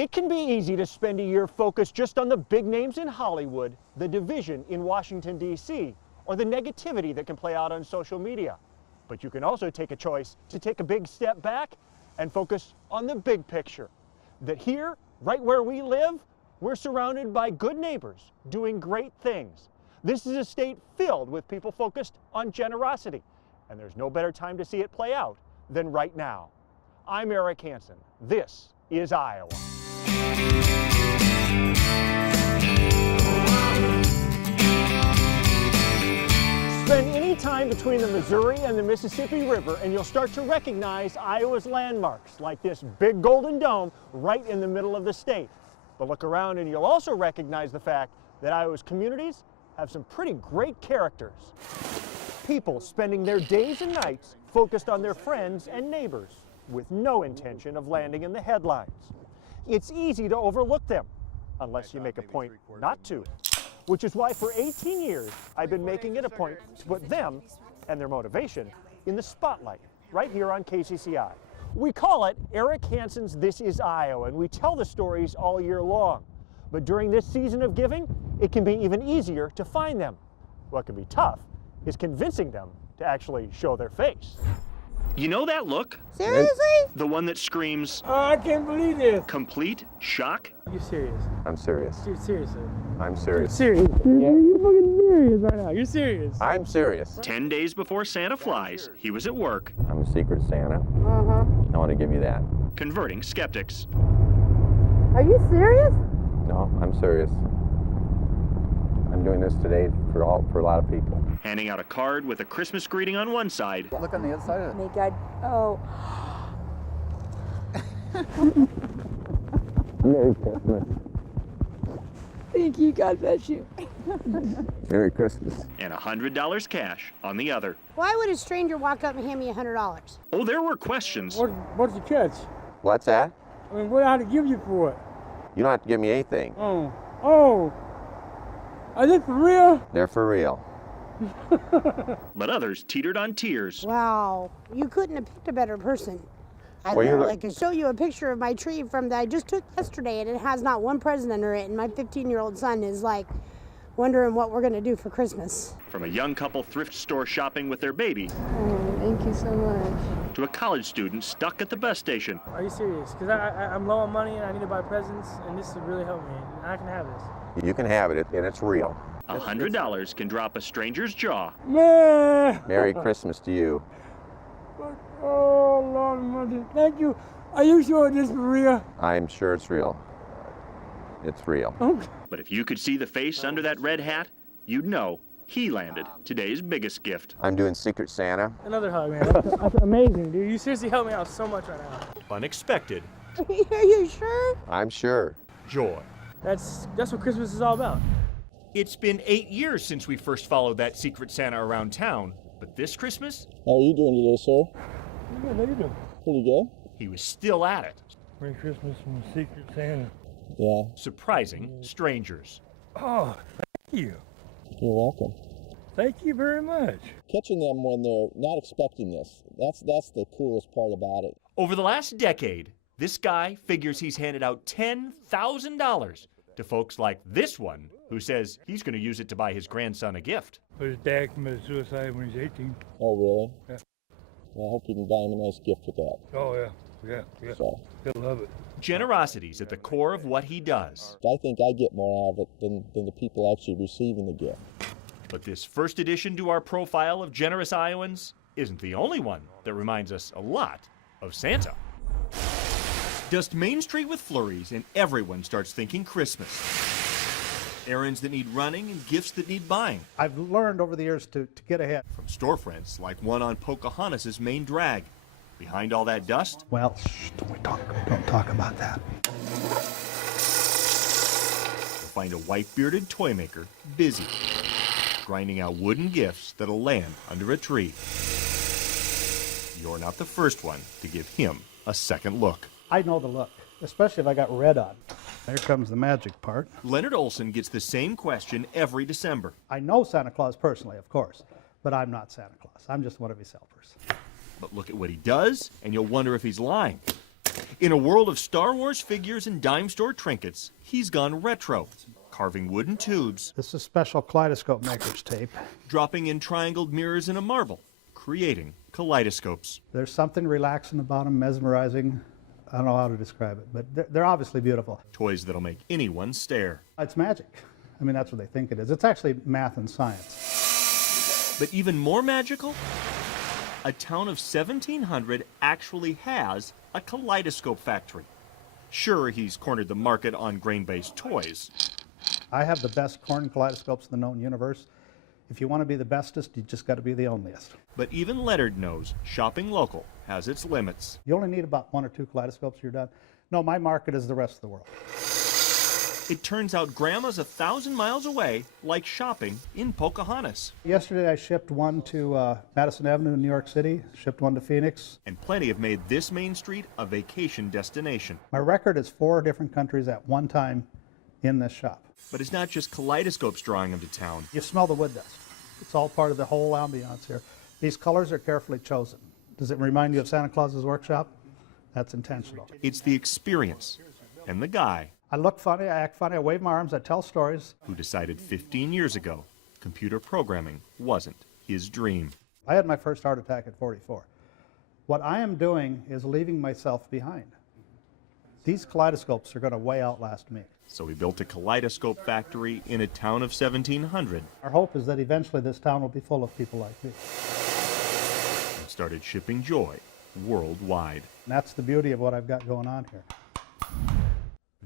It can be easy to spend a year focused just on the big names in Hollywood, the division in Washington, D.C., or the negativity that can play out on social media. But you can also take a choice to take a big step back and focus on the big picture. That here, right where we live, we're surrounded by good neighbors doing great things. This is a state filled with people focused on generosity, and there's no better time to see it play out than right now. I'm Eric Hansen. This is Iowa. Spend any time between the Missouri and the Mississippi River and you'll start to recognize Iowa's landmarks, like this big golden dome right in the middle of the state. But look around and you'll also recognize the fact that Iowa's communities have some pretty great characters. People spending their days and nights focused on their friends and neighbors with no intention of landing in the headlines. It's easy to overlook them, unless you make a point not to, which is why for 18 years I've been making it a point to put them and their motivation in the spotlight right here on KCCI. We call it Eric Hansen's This is Iowa, and we tell the stories all year long. But during this season of giving, it can be even easier to find them. What can be tough is convincing them to actually show their face. You know that look? Seriously? The one that screams, Oh, I can't believe this. complete shock? Are you serious? I'm serious. Dude, seriously. I'm serious. Serious. You're fucking serious right now. You're serious. I'm serious. 10 days before Santa flies, he was at work, I'm a secret Santa. Uh-huh. I want to give you that. converting skeptics. Are you serious? No, I'm serious. I'm doing this today for a lot of people. Handing out a card with a Christmas greeting on one side, Look on the other side of it. May God, oh. Merry Christmas. Thank you, God bless you. Merry Christmas. and $100 cash on the other. Why would a stranger walk up and hand me $100? Oh, there were questions. What's the catch? What's that? I mean, what I have to give you for it? You don't have to give me anything. Oh. Are they for real? They're for real. But others teetered on tears. Wow, you couldn't have picked a better person. Well, I can show you a picture of my tree that I just took yesterday, and it has not one present under it, and my 15-year-old son is like wondering what we're gonna do for Christmas. From a young couple thrift store shopping with their baby Oh, thank you so much. to a college student stuck at the bus station. Are you serious? Because I'm low on money and I need to buy presents, and this would really help me. I can have this. You can have it, and it's real. $100 can drop a stranger's jaw. Man! Merry Christmas to you. Oh, Lord, mother. Thank you. Are you sure this is for real? I'm sure it's real. It's real. Okay. But if you could see the face under that red hat, you'd know he landed today's biggest gift. I'm doing Secret Santa. Another hug, man. That's amazing, dude. You seriously helped me out so much right now. Unexpected Are you sure? I'm sure. joy. That's what Christmas is all about. It's been 8 years since we first followed that Secret Santa around town, but this Christmas, How are you doing today, sir? Good, how you doing? Pretty good. he was still at it, Merry Christmas from Secret Santa. Yeah, surprising strangers. Oh, thank you. you're welcome. Thank you very much. Catching them when they're not expecting this. That's the coolest part about it. Over the last decade, this guy figures he's handed out $10,000 to folks like this one, who says he's going to use it to buy his grandson a gift. But his dad committed suicide when he was 18. Oh, really? Yeah. Well, I hope you can buy him a nice gift with that. Oh, yeah. So, He'll love it. Generosity's at the core of what he does. I think I get more out of it than the people actually receiving the gift. But this first addition to our profile of generous Iowans isn't the only one that reminds us a lot of Santa. Dust Main Street with flurries and everyone starts thinking Christmas. Errands that need running and gifts that need buying. I've learned over the years to get ahead. From storefronts like one on Pocahontas' main drag. Behind all that dust, Well, don't talk about that. you'll find a white-bearded toy maker busy, grinding out wooden gifts that'll land under a tree. You're not the first one to give him a second look. I know the look, especially if I got red on. There comes the magic part. Leonard Olson gets the same question every December. I know Santa Claus personally, of course, but I'm not Santa Claus. I'm just one of his helpers. But look at what he does, and you'll wonder if he's lying. In a world of Star Wars figures and dime store trinkets, he's gone retro, carving wooden tubes. This is special kaleidoscope maker's tape. Dropping in triangled mirrors in a marble, creating kaleidoscopes. There's something relaxing about them, mesmerizing. I don't know how to describe it, but they're obviously beautiful. Toys that'll make anyone stare. It's magic. I mean, that's what they think it is. It's actually math and science. But even more magical, a town of 1,700 actually has a kaleidoscope factory. Sure, he's cornered the market on grain-based toys. I have the best corn kaleidoscopes in the known universe. If you want to be the bestest, you just got to be the onlyest. But even Leonard knows shopping local has its limits. You only need about 1 or 2 kaleidoscopes, you're done. No, my market is the rest of the world. It turns out Grandma's 1,000 miles away, like shopping in Pocahontas. Yesterday I shipped one to Madison Avenue in New York City, shipped one to Phoenix. And plenty have made this main street a vacation destination. My record is 4 different countries at one time in this shop. But it's not just kaleidoscopes drawing him to town. You smell the wood dust. It's all part of the whole ambiance here. These colors are carefully chosen. Does it remind you of Santa Claus's workshop? That's intentional. It's the experience and the guy I look funny, I act funny, I wave my arms, I tell stories. who decided 15 years ago computer programming wasn't his dream. I had my first heart attack at 44. What I am doing is leaving myself behind. These kaleidoscopes are going to way outlast me. So he built a kaleidoscope factory in a town of 1,700 Our hope is that eventually this town will be full of people like me. and started shipping joy worldwide. And that's the beauty of what I've got going on here.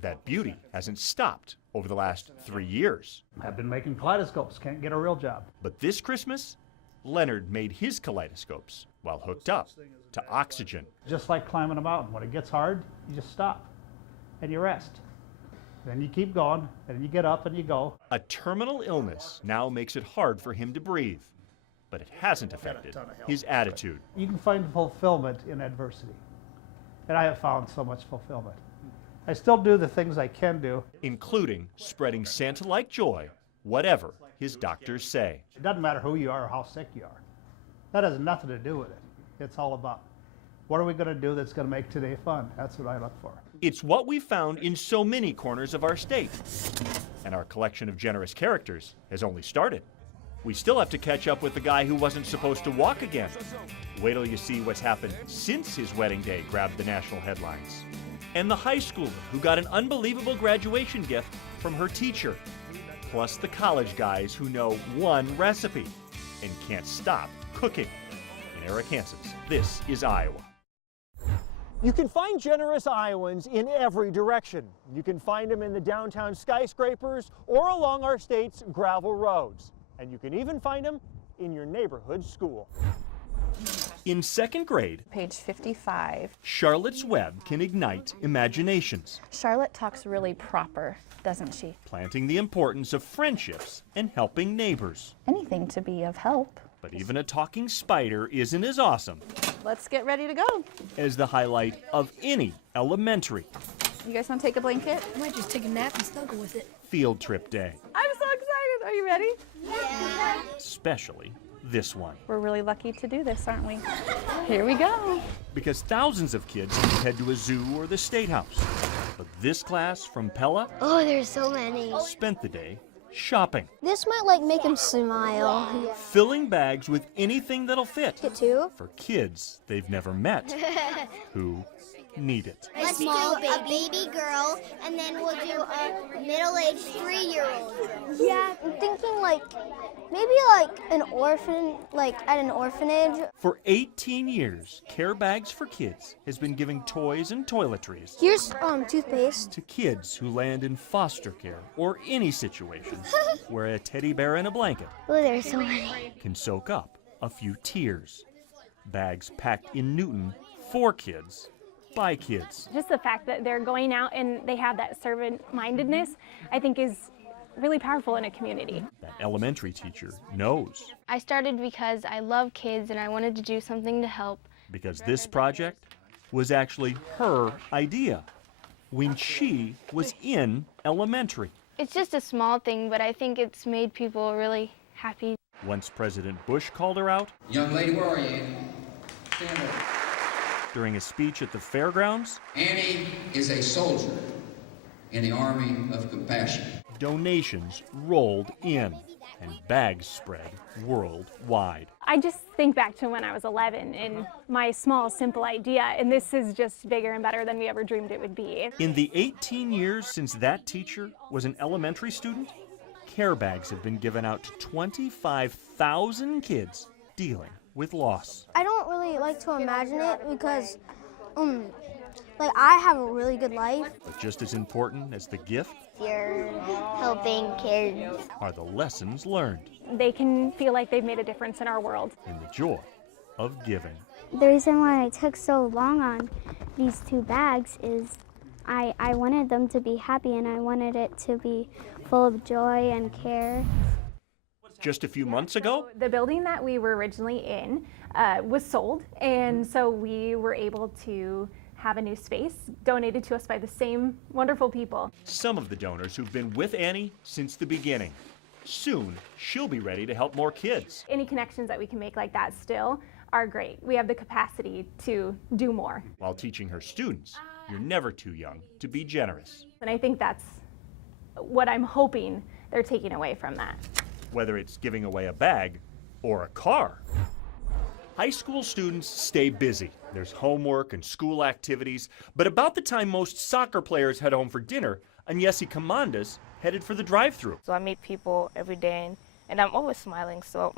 That beauty hasn't stopped over the last 3 years. I've been making kaleidoscopes, can't get a real job. But this Christmas, Leonard made his kaleidoscopes while hooked up to oxygen. Just like climbing a mountain. When it gets hard, you just stop and you rest. Then you keep going, and you get up and you go. A terminal illness now makes it hard for him to breathe, but it hasn't affected his attitude. You can find fulfillment in adversity. And I have found so much fulfillment. I still do the things I can do. Including spreading Santa-like joy, whatever his doctors say. It doesn't matter who you are or how sick you are. That has nothing to do with it. It's all about what are we going to do that's going to make today fun? That's what I look for. It's what we found in so many corners of our state. And our collection of generous characters has only started. We still have to catch up with the guy who wasn't supposed to walk again. Wait till you see what's happened since his wedding day grabbed the national headlines. And the high schooler who got an unbelievable graduation gift from her teacher. Plus the college guys who know one recipe and can't stop cooking. In Arkansas, this is Iowa. You can find generous Iowans in every direction. You can find them in the downtown skyscrapers or along our state's gravel roads. And you can even find them in your neighborhood school. In second grade, Page 55. Charlotte's Web can ignite imaginations, Charlotte talks really proper, doesn't she? planting the importance of friendships and helping neighbors. Anything to be of help. But even a talking spider isn't as awesome Let's get ready to go. as the highlight of any elementary You guys want to take a blanket? I might just take a nap and snuggle with it. field trip day, I'm so excited. Are you ready? especially this one. We're really lucky to do this, aren't we? Here we go. Because thousands of kids can head to a zoo or the State House. But this class from Pella Oh, there's so many. spent the day shopping, This might make him smile. filling bags with anything that'll fit Get two. for kids they've never met who need it. Let's do a baby girl, and then we'll do a middle-aged 3-year-old. Yeah, I'm thinking maybe an orphan, at an orphanage. For 18 years, Care Bags for Kids has been giving toys and toiletries Here's toothpaste. to kids who land in foster care or any situation where a teddy bear and a blanket Oh, there's so many. can soak up a few tears. Bags packed in Newton for kids, by kids. Just the fact that they're going out and they have that servant-mindedness, I think is really powerful in a community. That elementary teacher knows, I started because I love kids and I wanted to do something to help. because this project was actually her idea when she was in elementary. It's just a small thing, but I think it's made people really happy. Once President Bush called her out, Young lady, where are you? Stand up. during a speech at the fairgrounds. Annie is a soldier in the Army of Compassion. Donations rolled in, and bags spread worldwide. I just think back to when I was 11 and my small, simple idea, and this is just bigger and better than we ever dreamed it would be. In the 18 years since that teacher was an elementary student, care bags have been given out to 25,000 kids dealing with loss. I don't really like to imagine it because, like, I have a really good life. But just as important as the gift You're helping kids. are the lessons learned They can feel like they've made a difference in our world. in the joy of giving. The reason why I took so long on these 2 bags is I wanted them to be happy, and I wanted it to be full of joy and care. Just a few months ago, The building that we were originally in was sold, and so we were able to have a new space donated to us by the same wonderful people. some of the donors who've been with Annie since the beginning. Soon, she'll be ready to help more kids. Any connections that we can make like that still are great. We have the capacity to do more. While teaching her students, you're never too young to be generous. And I think that's what I'm hoping they're taking away from that. Whether it's giving away a bag or a car. High school students stay busy. There's homework and school activities, but about the time most soccer players head home for dinner, Agnieszka Comandas headed for the drive-thru. So I meet people every day, and I'm always smiling, so.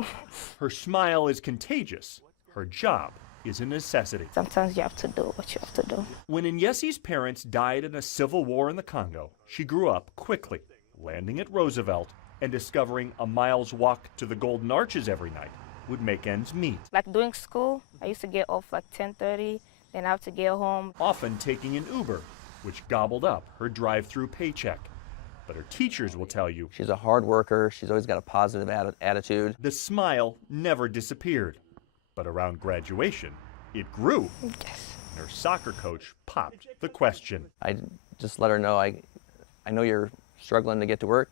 Her smile is contagious. Her job is a necessity. Sometimes you have to do what you have to do. When Agnieszka's parents died in a civil war in the Congo, she grew up quickly, landing at Roosevelt and discovering a mile's walk to the Golden Arches every night would make ends meet. Like doing school, I used to get off like 10:30, then I have to get home. Often taking an Uber, which gobbled up her drive-through paycheck. But her teachers will tell you She's a hard worker. She's always got a positive attitude. the smile never disappeared. But around graduation, it grew. Yes. And her soccer coach popped the question. I just let her know, I know you're struggling to get to work.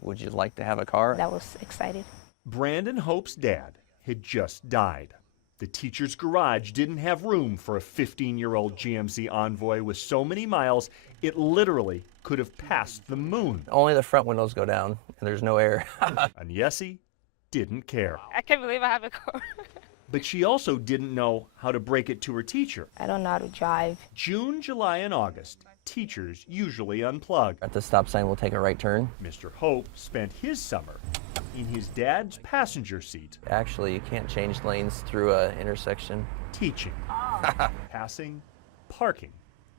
Would you like to have a car? That was excited. Brandon Hope's dad had just died. The teacher's garage didn't have room for a 15-year-old GMC Envoy with so many miles, it literally could have passed the moon. Only the front windows go down, and there's no air. Agnieszka didn't care. I can't believe I have a car. But she also didn't know how to break it to her teacher. I don't know how to drive. June, July, and August, teachers usually unplug. At the stop sign, we'll take a right turn. Mr. Hope spent his summer in his dad's passenger seat. Actually, you can't change lanes through an intersection. Teaching, passing, parking,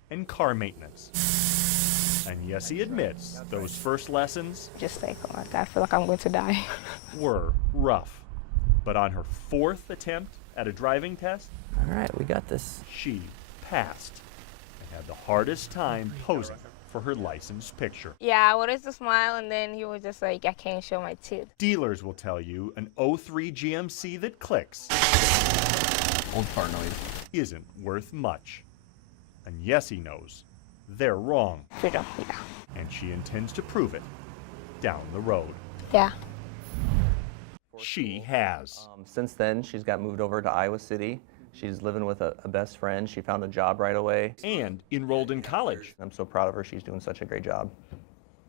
and car maintenance. And yes, he admits those first lessons Just like, oh my God, I feel like I'm going to die. were rough. But on her 4th attempt at a driving test, All right, we got this. she passed and had the hardest time posing for her license picture. Yeah, I wanted to smile, and then he was just like, I can't show my teeth. Dealers will tell you an 03 GMC that clicks Old car noise. isn't worth much. And yes, he knows they're wrong. Freedom, yeah. And she intends to prove it down the road. Yeah. She has. Since then, she's got moved over to Iowa City. She's living with a best friend. She found a job right away. And enrolled in college. I'm so proud of her. She's doing such a great job.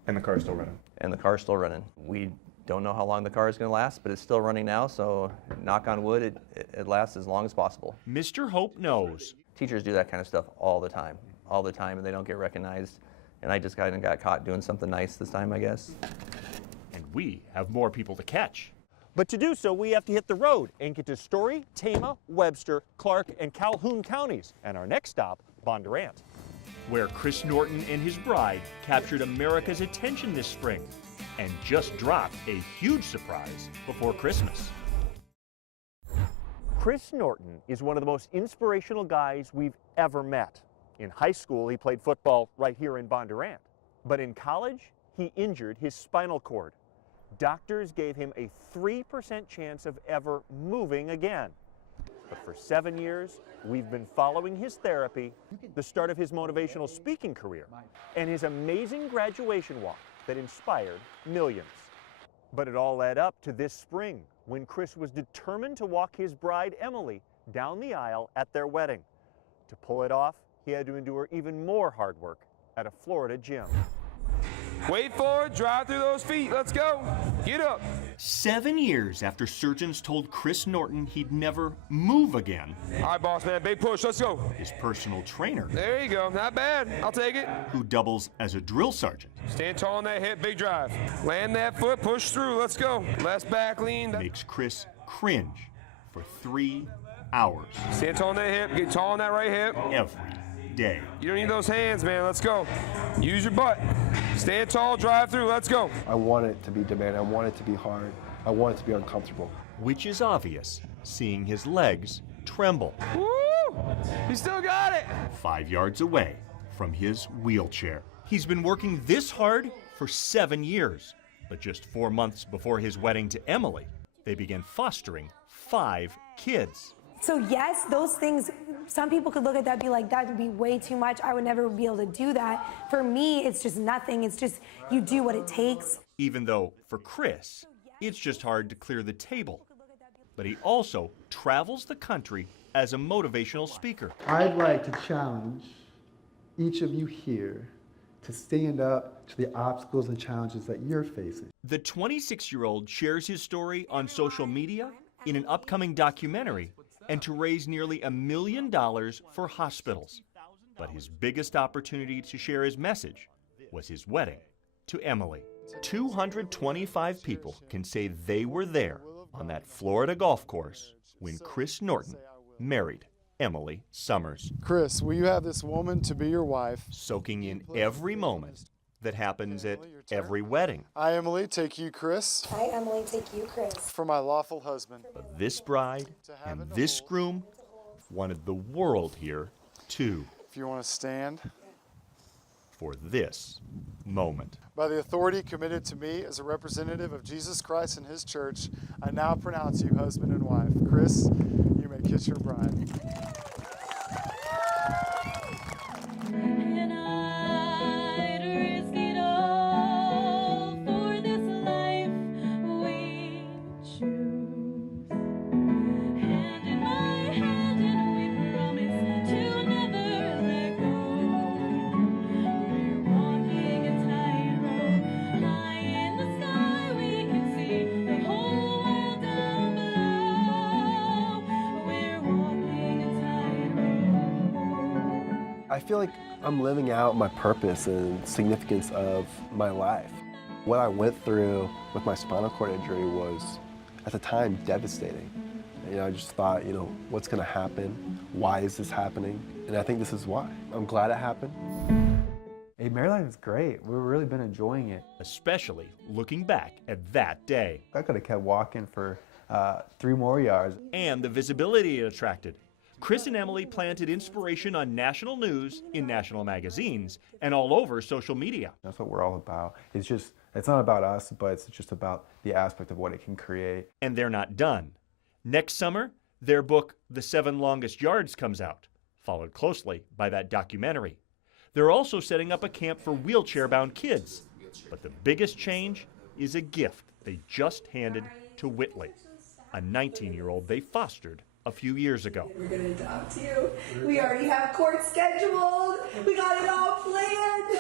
And the car's still running. And the car's still running. We don't know how long the car is going to last, but it's still running now, so knock on wood, it lasts as long as possible. Mr. Hope knows. Teachers do that kind of stuff all the time, and they don't get recognized. And I just got caught doing something nice this time, I guess. And we have more people to catch. But to do so, we have to hit the road and get to Story, Tama, Webster, Clark, and Calhoun counties. And our next stop, Bondurant. Where Chris Norton and his bride captured America's attention this spring and just dropped a huge surprise before Christmas. Chris Norton is one of the most inspirational guys we've ever met. In high school, he played football right here in Bondurant. But in college, he injured his spinal cord. Doctors gave him a 3% chance of ever moving again. But for 7 years, we've been following his therapy, the start of his motivational speaking career, and his amazing graduation walk that inspired millions. But it all led up to this spring, when Chris was determined to walk his bride, Emily, down the aisle at their wedding. To pull it off, he had to endure even more hard work at a Florida gym. Wait for it, drive through those feet, let's go. Get up. 7 years after surgeons told Chris Norton he'd never move again. All right, boss man, big push, let's go. His personal trainer, There you go, not bad, I'll take it. who doubles as a drill sergeant, Stand tall on that hip, big drive. Land that foot, push through, let's go. Less back lean. makes Chris cringe for 3 hours Stand tall on that hip, get tall on that right hip. every day. You don't need those hands, man, let's go. Use your butt. Stand tall, drive through, let's go. I want it to be demanding, I want it to be hard, I want it to be uncomfortable. Which is obvious, seeing his legs tremble Woo! You still got it. 5 yards away from his wheelchair. He's been working this hard for 7 years, but just 4 months before his wedding to Emily, they began fostering 5 kids. So yes, those things, some people could look at that and be like, that would be way too much. I would never be able to do that. For me, it's just nothing. It's just, you do what it takes. Even though, for Chris, it's just hard to clear the table. But he also travels the country as a motivational speaker. I'd like to challenge each of you here to stand up to the obstacles and challenges that you're facing. The 26-year-old shares his story on social media, in an upcoming documentary, and to raise nearly $1 million for hospitals. But his biggest opportunity to share his message was his wedding to Emily. 225 people can say they were there on that Florida golf course when Chris Norton married Emily Summers. Chris, will you have this woman to be your wife? Soaking in every moment that happens at every wedding. I, Emily, take you, Chris. I, Emily, take you, Chris. For my lawful husband. But this bride and this groom wanted the world here too. If you want to stand. For this moment. By the authority committed to me as a representative of Jesus Christ and his church, I now pronounce you husband and wife. Chris, you may kiss your bride. I feel like I'm living out my purpose and significance of my life. What I went through with my spinal cord injury was, at the time, devastating. I just thought, what's gonna happen? Why is this happening? And I think this is why. I'm glad it happened. Hey, married life is great. We've really been enjoying it. Especially looking back at that day. I could have kept walking for 3 more yards. And the visibility it attracted. Chris and Emily planted inspiration on national news, in national magazines, and all over social media. That's what we're all about. It's not about us, but it's just about the aspect of what it can create. And they're not done. Next summer, their book, The 7 Longest Yards, comes out, followed closely by that documentary. They're also setting up a camp for wheelchair-bound kids. But the biggest change is a gift they just handed to Whitley, a 19-year-old they fostered a few years ago. We're going to adopt you. We already have court scheduled. We got it all planned.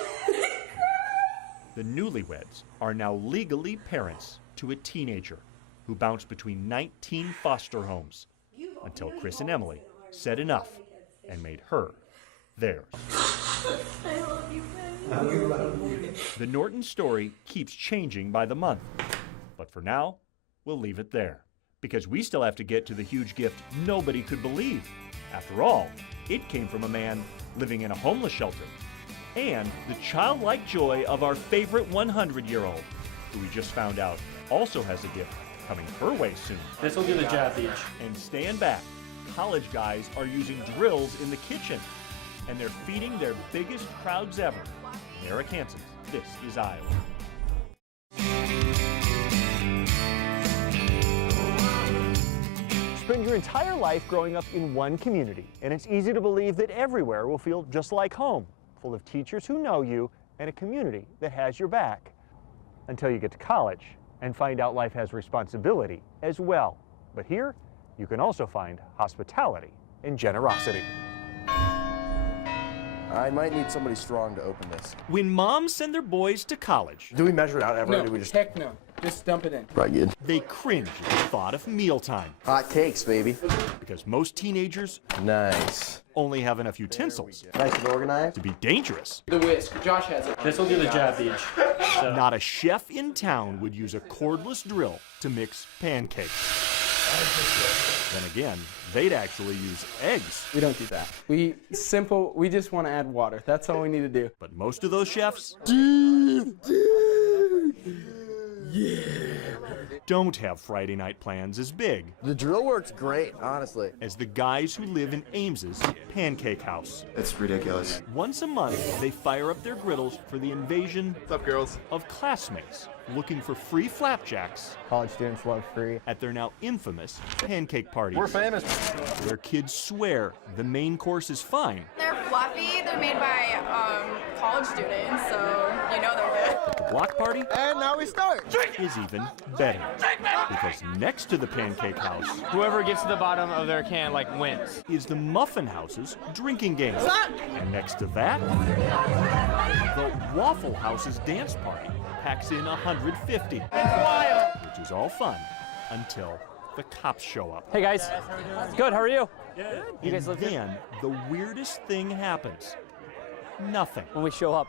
The newlyweds are now legally parents to a teenager who bounced between 19 foster homes until Chris and Emily said enough and made her theirs. I love you, baby. The Norton story keeps changing by the month, but for now, we'll leave it there. Because we still have to get to the huge gift nobody could believe. After all, it came from a man living in a homeless shelter. And the childlike joy of our favorite 100-year-old, who we just found out also has a gift coming her way soon. This will do the job, Beach. And stand back. College guys are using drills in the kitchen. And they're feeding their biggest crowds ever. In Arkansas, this is Iowa. Spend your entire life growing up in one community, and it's easy to believe that everywhere will feel just like home, full of teachers who know you and a community that has your back. Until you get to college and find out life has responsibility as well. But here, you can also find hospitality and generosity. I might need somebody strong to open this. When moms send their boys to college, Do we measure it out ever? No, Or do we just... heck no. Just dump it in. Right, good. they cringe at the thought of mealtime. Hot cakes, baby. Because most teenagers Nice. only have enough utensils Nice and organized. to be dangerous. The whisk. Josh has it. This will do the job, Beach. Not a chef in town would use a cordless drill to mix pancakes. Then again, they'd actually use eggs. We don't do that. We just want to add water. That's all we need to do. But most of those chefs don't have Friday night plans as big The drill works great, honestly. as the guys who live in Ames's Pancake House. It's ridiculous. Once a month, they fire up their griddles for the invasion What's up, girls? of classmates looking for free flapjacks College students love free. at their now infamous pancake parties. We're famous. Their kids swear the main course is fine, They're fluffy. They're made by college students, so you know they're good. but the block party And now we start. is even better. Because next to the Pancake House Whoever gets to the bottom of their can, wins. is the Muffin House's drinking game. And next to that, the Waffle House's dance party packs in 150. Which is all fun until the cops show up. Hey, guys. Good, how are you? You guys live then the weirdest thing happens. Nothing. When we show up,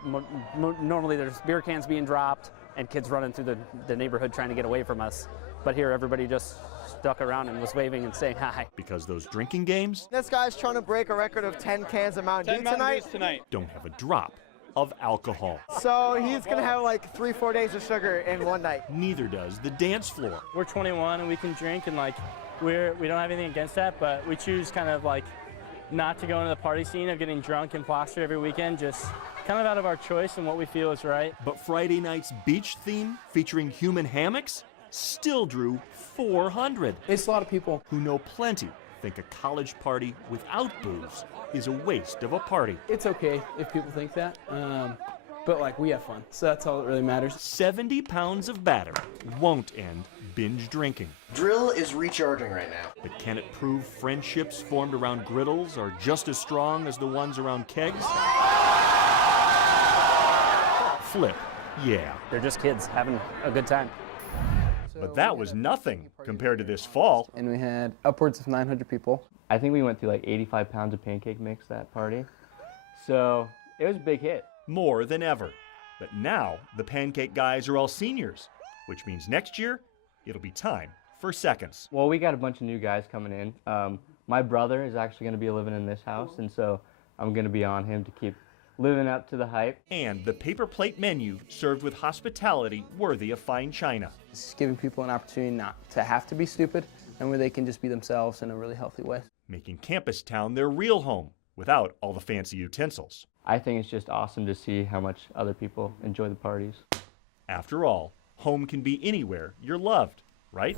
normally there's beer cans being dropped and kids running through the neighborhood trying to get away from us. But here, everybody just stuck around and was waving and saying hi. Because those drinking games This guy's trying to break a record of 10 cans of Mountain Dew tonight. don't have a drop of alcohol. So he's going to have 3-4 days of sugar in one night. Neither does the dance floor. We're 21 and we can drink, and we don't have anything against that, but we choose kind of not to go into the party scene of getting drunk and plastered every weekend, just kind of out of our choice and what we feel is right. But Friday night's beach theme featuring human hammocks still drew 400. It's a lot of people. Who know plenty think a college party without booze is a waste of a party. It's okay if people think that, but we have fun, so that's all that really matters. 70 pounds of batter won't end binge drinking. Drill is recharging right now. But can it prove friendships formed around griddles are just as strong as the ones around kegs? Flip, yeah. They're just kids having a good time. But that was nothing compared to this fall. And we had upwards of 900 people. I think we went through 85 pounds of pancake mix that party. So it was a big hit. More than ever. But now the pancake guys are all seniors, which means next year it'll be time for seconds. Well, we got a bunch of new guys coming in. My brother is actually going to be living in this house, and so I'm going to be on him to keep living up to the hype. And the paper plate menu served with hospitality worthy of fine china. It's giving people an opportunity not to have to be stupid and where they can just be themselves in a really healthy way. Making Campus Town their real home without all the fancy utensils. I think it's just awesome to see how much other people enjoy the parties. After all, home can be anywhere you're loved, right?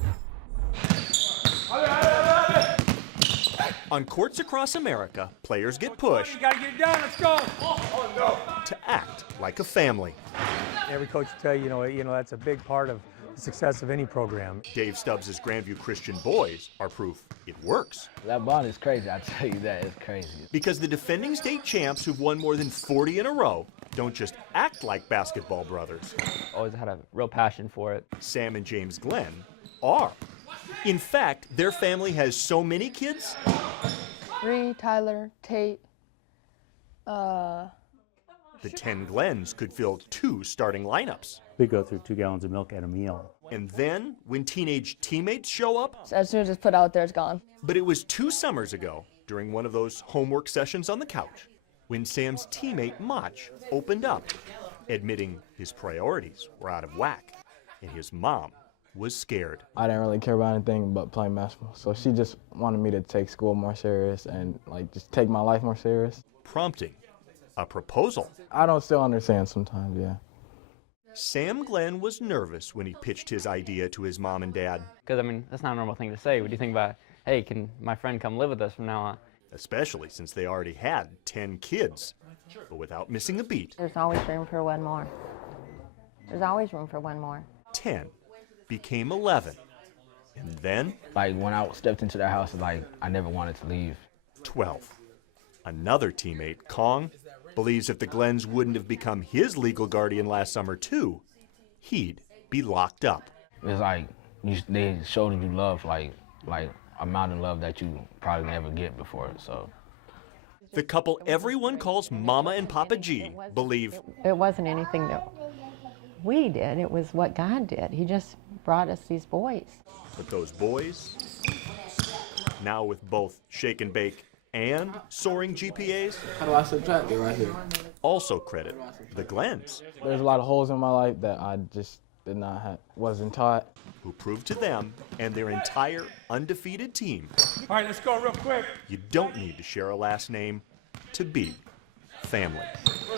On courts across America, players get pushed You gotta get it done, let's go! to act like a family. Every coach will tell you, that's a big part of the success of any program. Dave Stubbs' Grandview Christian boys are proof it works. That bond is crazy, I tell you that, it's crazy. Because the defending state champs who've won more than 40 in a row don't just act like basketball brothers. Always had a real passion for it. Sam and James Glenn are. In fact, their family has so many kids. Bree, Tyler, Tate, The 10 Glens could fill 2 starting lineups. We go through 2 gallons of milk at a meal. And then, when teenage teammates show up, as soon as it's put out there, it's gone. but it was 2 summers ago, during one of those homework sessions on the couch, when Sam's teammate Mach opened up, admitting his priorities were out of whack, and his mom was scared. I didn't really care about anything but playing basketball, so she just wanted me to take school more serious and just take my life more serious. Prompting a proposal. I don't still understand sometimes, yeah. Sam Glenn was nervous when he pitched his idea to his mom and dad. Because, that's not a normal thing to say. What do you think about, hey, can my friend come live with us from now on? Especially since they already had 10 kids. But without missing a beat, There's always room for one more. There's always room for one more. 10 became 11. And then, When I stepped into their house, I never wanted to leave. 12. Another teammate, Kong, believes if the Glens wouldn't have become his legal guardian last summer too, he'd be locked up. It's like they showed you love, like amount of love that you probably never get before. So the couple everyone calls Mama and Papa G believe it wasn't anything that we did. It was what God did. He just brought us these boys. But those boys, now with both shake and bake and soaring GPAs, How do I subtract it right here? also credit the Glens, There's a lot of holes in my life that I just wasn't taught. who proved to them and their entire undefeated team, All right, let's go real quick. you don't need to share a last name to be family.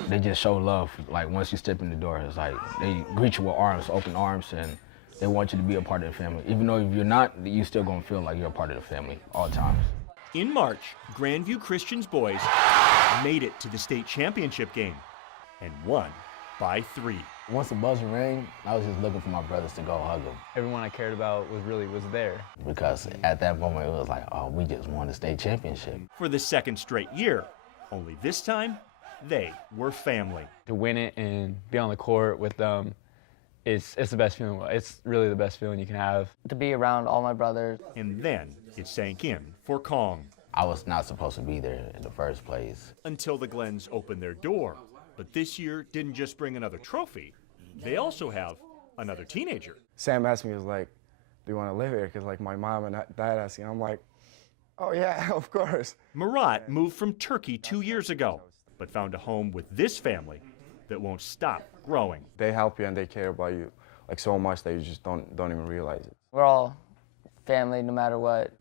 they just show love. Like once you step in the door, it's like they greet you with open arms, and they want you to be a part of the family. Even though if you're not, you still gonna feel like you're a part of the family all times. In March, Grandview Christian's boys made it to the state championship game and won by 3. Once the buzzer rang, I was just looking for my brothers to go hug them. Everyone I cared about was there. Because at that moment, it was like, oh, we just won the state championship. For the second straight year, only this time, they were family. To win it and be on the court with them, it's the best feeling. It's really the best feeling you can have. To be around all my brothers. And then it sank in for Kong. I was not supposed to be there in the first place. Until the Glens opened their door. But this year didn't just bring another trophy. They also have another teenager. Sam asked me, he was like, do you want to live here? Because like my mom and dad asked me. I'm like, oh yeah, of course. Murat moved from Turkey 2 years ago, but found a home with this family that won't stop growing. They help you and they care about you like so much that you just don't even realize it. We're all family no matter what.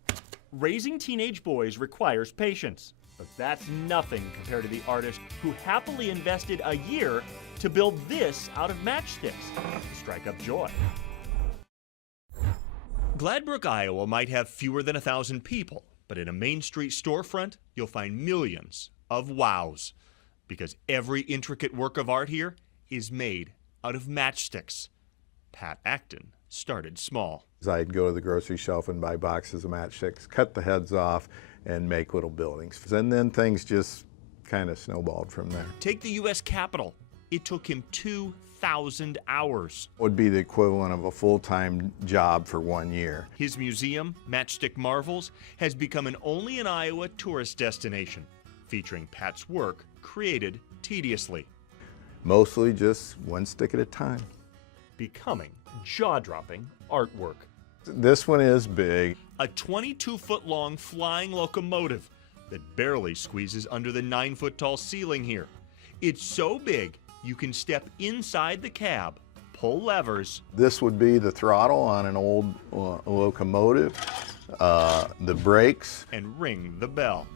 Raising teenage boys requires patience, but that's nothing compared to the artist who happily invested a year to build this out of matchsticks. Strike up joy. Gladbrook, Iowa might have fewer than 1,000 people, but in a Main Street storefront, you'll find millions of wows, because every intricate work of art here is made out of matchsticks. Pat Acton started small. I'd go to the grocery shelf and buy boxes of matchsticks, cut the heads off, and make little buildings. And then things just kind of snowballed from there. Take the U.S. Capitol. It took him 2,000 hours. It would be the equivalent of a full-time job for 1 year. His museum, Matchstick Marvels, has become an only in Iowa tourist destination, featuring Pat's work created tediously. Mostly just one stick at a time. Becoming jaw-dropping artwork. This one is big. A 22-foot-long flying locomotive that barely squeezes under the 9-foot-tall ceiling here. It's so big, you can step inside the cab, pull levers. This would be the throttle on an old locomotive, the brakes. And ring the bell.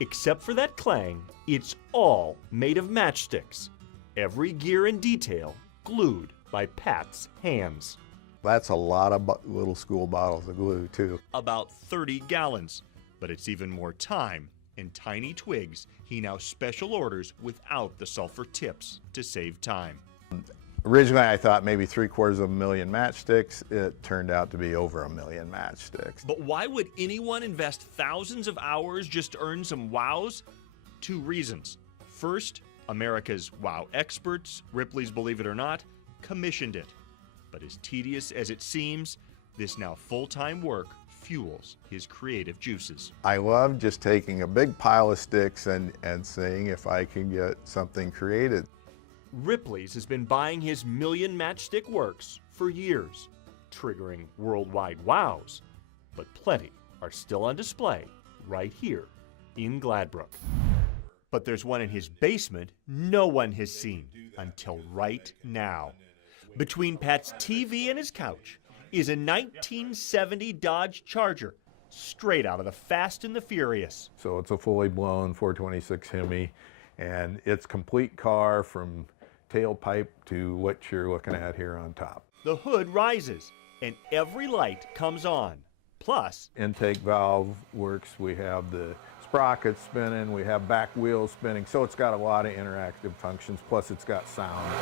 Except for that clang, it's all made of matchsticks. Every gear and detail glued by Pat's hands. That's a lot of little school bottles of glue, too. About 30 gallons, but it's even more time and tiny twigs he now special orders without the sulfur tips to save time. Originally, I thought maybe 750,000 matchsticks. It turned out to be over 1 million matchsticks. But why would anyone invest thousands of hours just to earn some wows? 2 reasons. First, America's wow experts, Ripley's Believe It or Not, commissioned it. But as tedious as it seems, this now full-time work fuels his creative juices. I love just taking a big pile of sticks and seeing if I can get something created. Ripley's has been buying his million matchstick works for years, triggering worldwide wows. But plenty are still on display right here in Gladbrook. But there's one in his basement no one has seen until right now. Between Pat's TV and his couch is a 1970 Dodge Charger, straight out of the Fast and the Furious. So it's a fully blown 426 Hemi, and it's complete car from tailpipe to what you're looking at here on top. The hood rises and every light comes on. Plus, intake valve works. We have the sprockets spinning, we have back wheels spinning, so it's got a lot of interactive functions, plus it's got sound.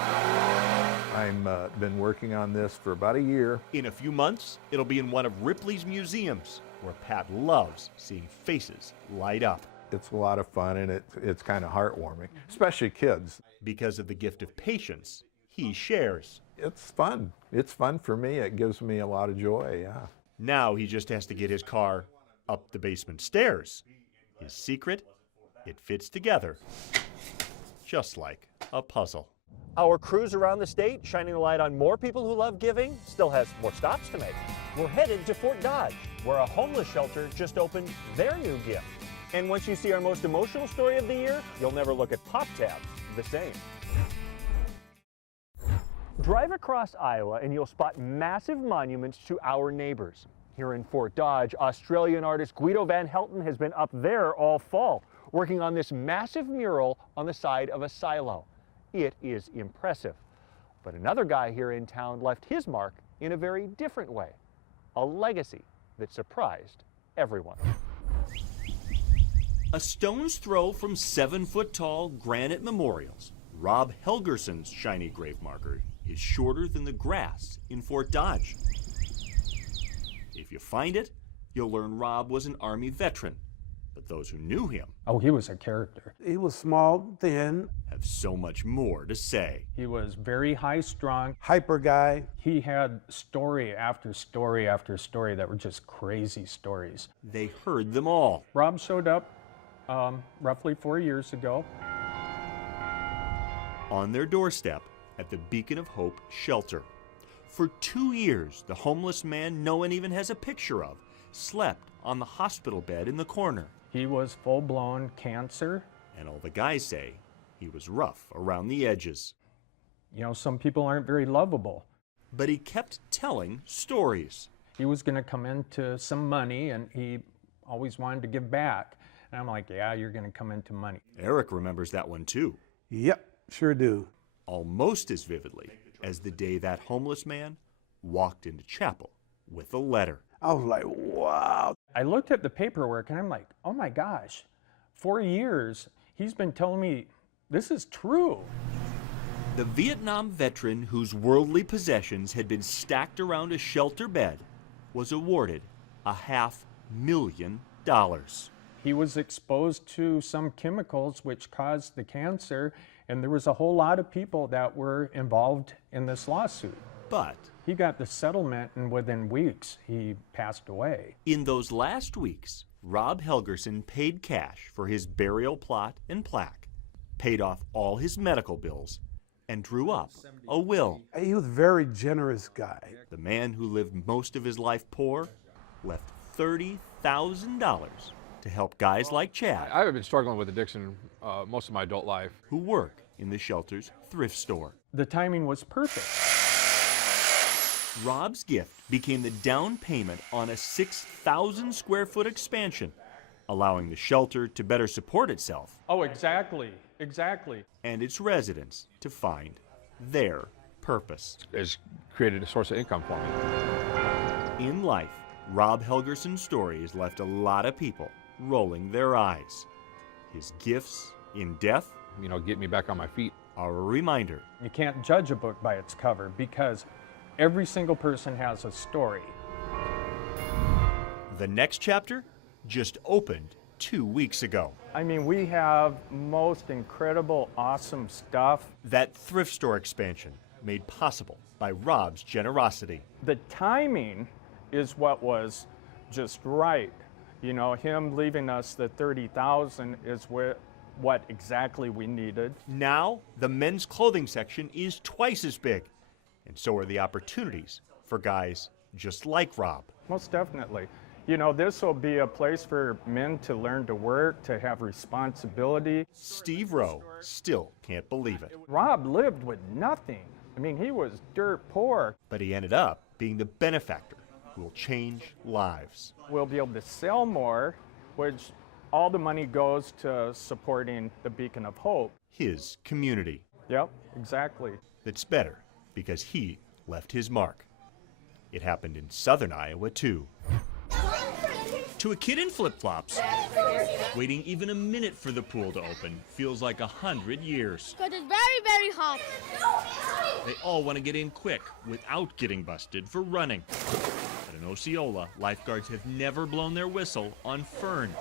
I've been working on this for about a year. In a few months, it'll be in one of Ripley's museums, where Pat loves seeing faces light up. It's a lot of fun, and it's kind of heartwarming, especially kids. Because of the gift of patience he shares. It's fun. It's fun for me. It gives me a lot of joy, yeah. Now he just has to get his car up the basement stairs. His secret, it fits together, just like a puzzle. Our cruise around the state, shining a light on more people who love giving, still has more stops to make. We're headed to Fort Dodge, where a homeless shelter just opened their new gift. And once you see our most emotional story of the year, you'll never look at Pop Tab the same. Drive across Iowa and you'll spot massive monuments to our neighbors. Here in Fort Dodge, Australian artist Guido Van Helten has been up there all fall, working on this massive mural on the side of a silo. It is impressive. But another guy here in town left his mark in a very different way. A legacy that surprised everyone. A stone's throw from 7-foot-tall granite memorials, Rob Helgerson's shiny grave marker is shorter than the grass in Fort Dodge. If you find it, you'll learn Rob was an Army veteran, but those who knew him, oh, he was a character. He was small, thin. have so much more to say. He was very high-strung. Hyper guy. He had story after story after story that were just crazy stories. They heard them all. Rob showed up roughly 4 years ago. On their doorstep at the Beacon of Hope shelter. For 2 years, the homeless man no one even has a picture of slept on the hospital bed in the corner. He was full-blown cancer. And all the guys say he was rough around the edges. You know, some people aren't very lovable. But he kept telling stories. He was going to come into some money, and he always wanted to give back. And I'm like, yeah, you're going to come into money. Eric remembers that one too. Yep, sure do. Almost as vividly as the day that homeless man walked into chapel with a letter. I was like, wow. I looked at the paperwork and I'm like, oh my gosh, 4 years, he's been telling me this is true. The Vietnam veteran whose worldly possessions had been stacked around a shelter bed was awarded $500,000. He was exposed to some chemicals which caused the cancer, and there was a whole lot of people that were involved in this lawsuit. But he got the settlement, and within weeks, he passed away. In those last weeks, Rob Helgerson paid cash for his burial plot and plaque, paid off all his medical bills, and drew up a will. He was a very generous guy. The man who lived most of his life poor left $30,000 to help guys like Chad. I've been struggling with addiction most of my adult life. Who work in the shelter's thrift store. The timing was perfect. Rob's gift became the down payment on a 6,000 square foot expansion, allowing the shelter to better support itself. Oh, exactly, exactly. And its residents to find their purpose. It's created a source of income for me. In life, Rob Helgerson's story has left a lot of people rolling their eyes. His gifts in death, you know, get me back on my feet, are a reminder. You can't judge a book by its cover because every single person has a story. The next chapter just opened 2 weeks ago. I mean, we have most incredible, awesome stuff. That thrift store expansion made possible by Rob's generosity. The timing is what was just right. You know, him leaving us the $30,000 is what exactly we needed. Now, the men's clothing section is twice as big, and so are the opportunities for guys just like Rob. Most definitely. You know, this will be a place for men to learn to work, to have responsibility. Steve Rowe still can't believe it. Rob lived with nothing. I mean, he was dirt poor. But he ended up being the benefactor who will change lives. We'll be able to sell more, which all the money goes to supporting the Beacon of Hope. His community. Yep, exactly. That's better because he left his mark. It happened in southern Iowa, too. To a kid in flip-flops, waiting even a minute for the pool to open feels like 100 years. Because it's very, very hot. They all want to get in quick without getting busted for running. But in Osceola, lifeguards have never blown their whistle on Fern.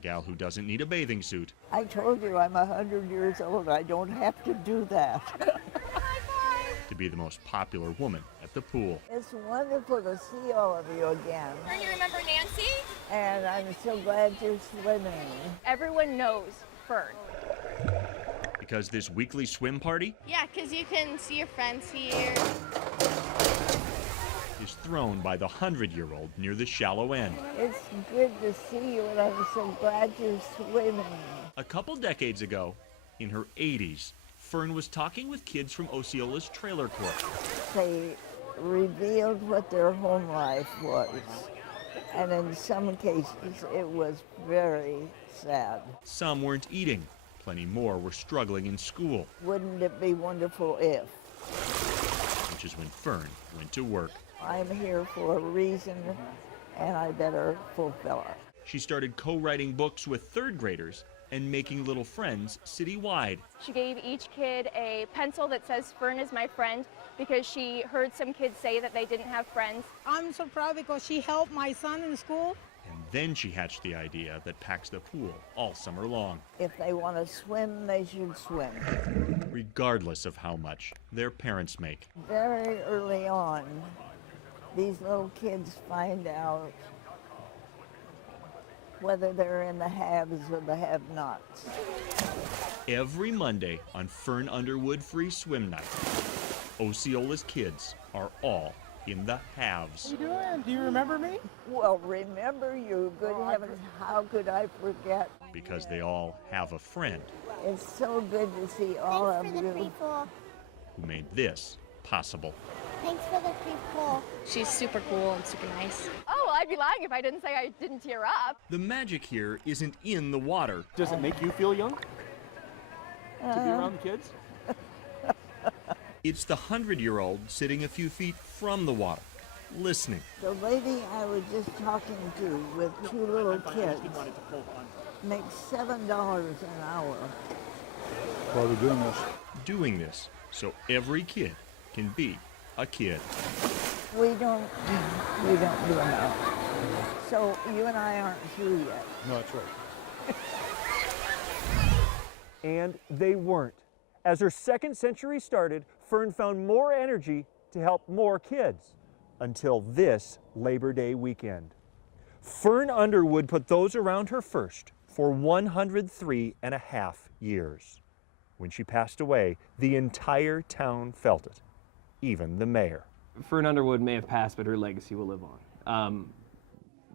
the gal who doesn't need a bathing suit. I told you I'm 100 years old. I don't have to do that. To be the most popular woman at the pool. It's wonderful to see all of you again. Do you remember Nancy? And I'm so glad you're swimming. Everyone knows Fern. Because this weekly swim party Yeah, because you can see your friends here. is thrown by the 100-year-old near the shallow end. It's good to see you, and I'm so glad you're swimming. A couple decades ago, in her 80s, Fern was talking with kids from Osceola's trailer court. They revealed what their home life was, and in some cases it was very sad. Some weren't eating. Plenty more were struggling in school. Wouldn't it be wonderful if? Which is when Fern went to work. I'm here for a reason, and I better fulfill it. She started co-writing books with third graders and making little friends citywide. She gave each kid a pencil that says Fern is my friend because she heard some kids say that they didn't have friends. I'm so proud because she helped my son in school. And then she hatched the idea that packs the pool all summer long. If they want to swim, they should swim. Regardless of how much their parents make. Very early on, these little kids find out whether they're in the haves or the have-nots. Every Monday on Fern Underwood Free Swim Night, Osceola's kids are all in the haves. What are you doing? Do you remember me? Well, remember you. Good heavens, how could I forget? Because they all have a friend It's so good to see all of you. who made this possible. Thanks for the free pool. She's super cool and super nice. Oh, well, I'd be lying if I didn't say I didn't tear up. The magic here isn't in the water. Does it make you feel young to be around the kids? It's the 100-year-old sitting a few feet from the water, listening. The lady I was just talking to with two little kids makes $7 an hour. Why are we doing this? Doing this so every kid can be a kid. We don't do enough. So you and I aren't through yet. No, that's right. And they weren't. As her second century started, Fern found more energy to help more kids until this Labor Day weekend. Fern Underwood put those around her first for 103 and a half years. When she passed away, the entire town felt it, even the mayor. Fern Underwood may have passed, but her legacy will live on.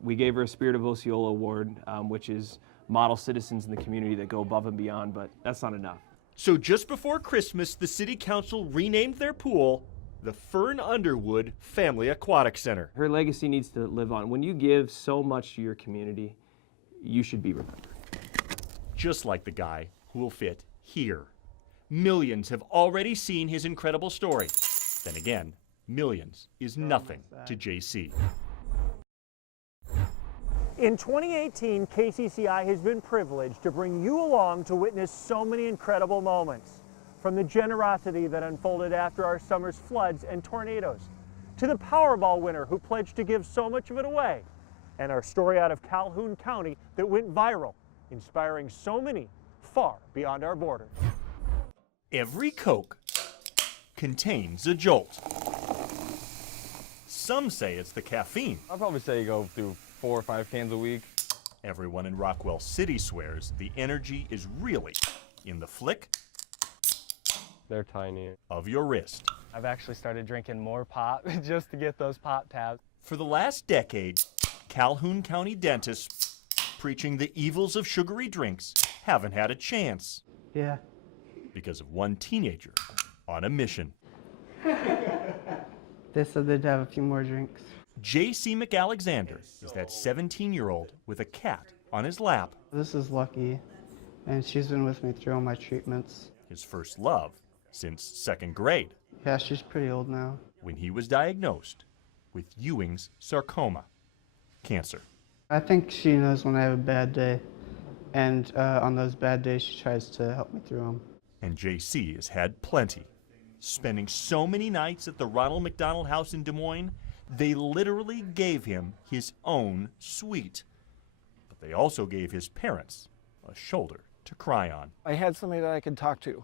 We gave her a Spirit of Osceola Award, which is model citizens in the community that go above and beyond, but that's not enough. So just before Christmas, the city council renamed their pool the Fern Underwood Family Aquatic Center. Her legacy needs to live on. When you give so much to your community, you should be remembered. Just like the guy who will fit here. Millions have already seen his incredible story. Then again, millions is nothing to JC. In 2018, KCCI has been privileged to bring you along to witness so many incredible moments. From the generosity that unfolded after our summer's floods and tornadoes, to the Powerball winner who pledged to give so much of it away, and our story out of Calhoun County that went viral, inspiring so many far beyond our borders. Every Coke contains a jolt. Some say it's the caffeine. I'll probably say you go through 4 or 5 cans a week. Everyone in Rockwell City swears the energy is really in the flick They're tiny. of your wrist. I've actually started drinking more pop just to get those pop tabs. For the last decade, Calhoun County dentists preaching the evils of sugary drinks haven't had a chance. Yeah. Because of one teenager on a mission. They said they'd have a few more drinks. J.C. McAlexander is that 17-year-old with a cat on his lap. This is Lucky, and she's been with me through all my treatments. His first love since 2nd grade. Yeah, she's pretty old now. When he was diagnosed with Ewing's sarcoma, cancer. I think she knows when I have a bad day, and on those bad days she tries to help me through them. And J.C. has had plenty. Spending so many nights at the Ronald McDonald House in Des Moines, they literally gave him his own suite. But They also gave his parents a shoulder to cry on. I had somebody that I could talk to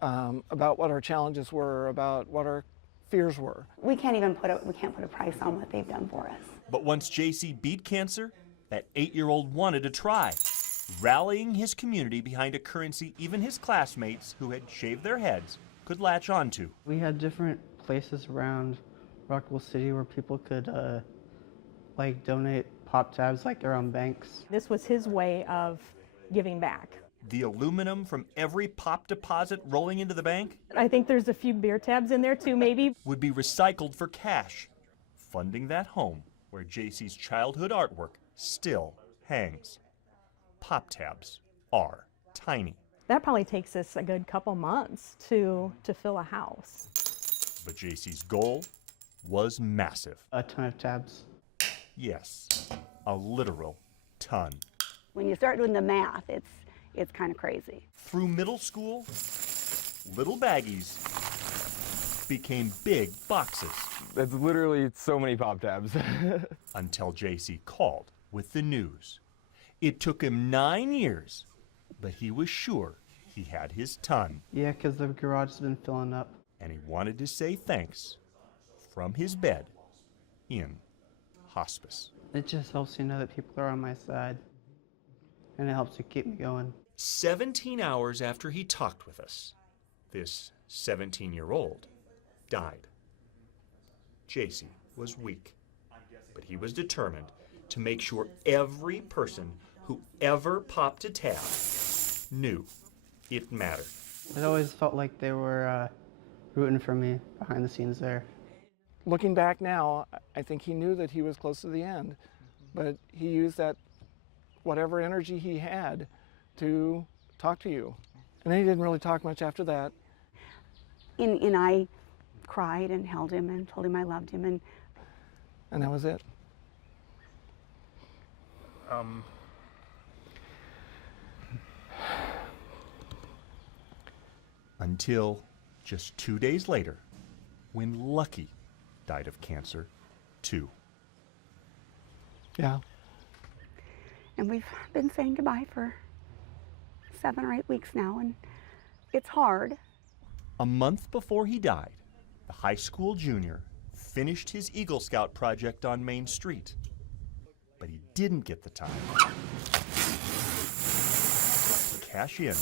about what our challenges were, about what our fears were. We can't put a price on what they've done for us. But once JC beat cancer, that 8-year-old wanted to try, rallying his community behind a currency even his classmates who had shaved their heads could latch onto. We had different places around Rockville City where people could like donate pop tabs, like around banks. This was his way of giving back. The aluminum from every pop deposit rolling into the bank I think there's a few beer tabs in there too, maybe. would be recycled for cash, funding that home where JC's childhood artwork still hangs. Pop tabs are tiny. That probably takes us a good couple months to fill a house. But JC's goal was massive. A ton of tabs. Yes, a literal ton. When you start doing the math, it's kind of crazy. Through middle school, little baggies became big boxes. That's literally so many pop tabs. Until JC called with the news. It took him 9 years, but he was sure he had his ton. Yeah, because the garage has been filling up. And he wanted to say thanks from his bed in hospice. It just helps you know that people are on my side, and it helps to keep me going. 17 hours after he talked with us, this 17-year-old died. JC was weak, but he was determined to make sure every person who ever popped a tab knew it mattered. It always felt like they were rooting for me behind the scenes there. Looking back now, I think he knew that he was close to the end, but he used that whatever energy he had to talk to you. And then he didn't really talk much after that. And I cried and held him and told him I loved him. And that was it. Until just 2 days later, when Lucky died of cancer, too. Yeah. And we've been saying goodbye for 7 or 8 weeks now, and it's hard. A month before he died, the high school junior finished his Eagle Scout project on Main Street. But he didn't get the time to cash in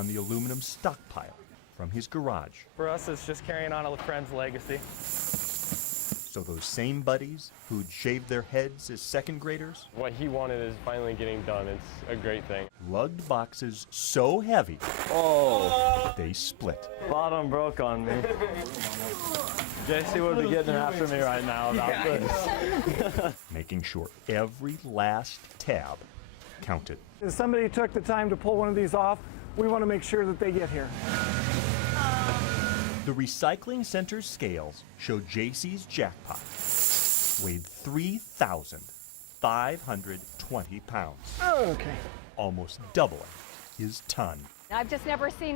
on the aluminum stockpile from his garage. For us, it's just carrying on a friend's legacy. So those same buddies who'd shaved their heads as second graders What he wanted is finally getting done. It's a great thing. lugged boxes so heavy they split. Bottom broke on me. JC would be getting after me right now about this. Making sure every last tab counted. If somebody took the time to pull one of these off, we want to make sure that they get here. The recycling center's scales show JC's jackpot weighed 3,520 pounds. Okay. Almost doubling his ton. I've just never seen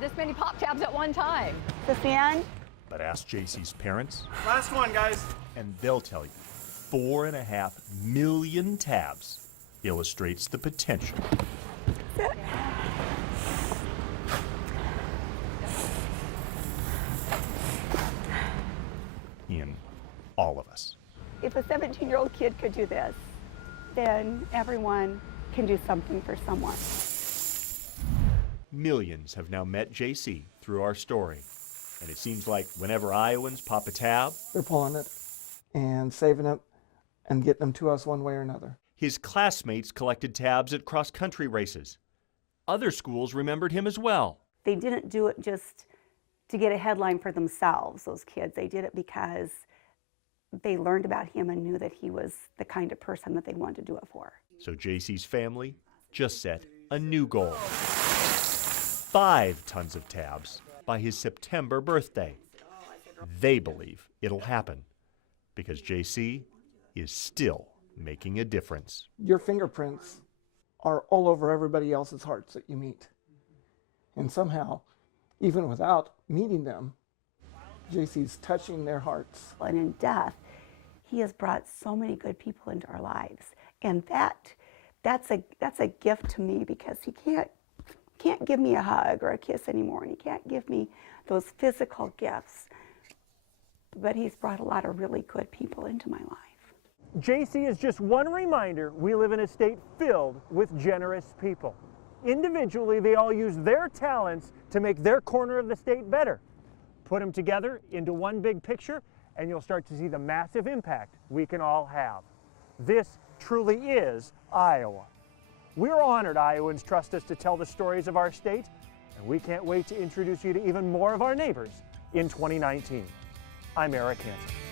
this many pop tabs at one time. Is this the end? But ask JC's parents, Last one, guys. and they'll tell you 4.5 million tabs illustrates the potential. In all of us. If a 17-year-old kid could do this, then everyone can do something for someone. Millions have now met JC through our story. And it seems like whenever Iowans pop a tab, They're pulling it and saving it and getting them to us one way or another. his classmates collected tabs at cross-country races. Other schools remembered him as well. They didn't do it just to get a headline for themselves, those kids. They did it because they learned about him and knew that he was the kind of person that they wanted to do it for. So JC's family just set a new goal. 5 tons of tabs by his September birthday. They believe it'll happen because JC is still making a difference. Your fingerprints are all over everybody else's hearts that you meet. And somehow, even without meeting them, JC's touching their hearts. And in death, he has brought so many good people into our lives. And that's a gift to me, because he can't give me a hug or a kiss anymore, and he can't give me those physical gifts. But he's brought a lot of really good people into my life. JC is just one reminder we live in a state filled with generous people. Individually, they all use their talents to make their corner of the state better. Put them together into one big picture, and you'll start to see the massive impact we can all have. This truly is Iowa. We're honored Iowans trust us to tell the stories of our state, and we can't wait to introduce you to even more of our neighbors in 2019. I'm Eric Hansen.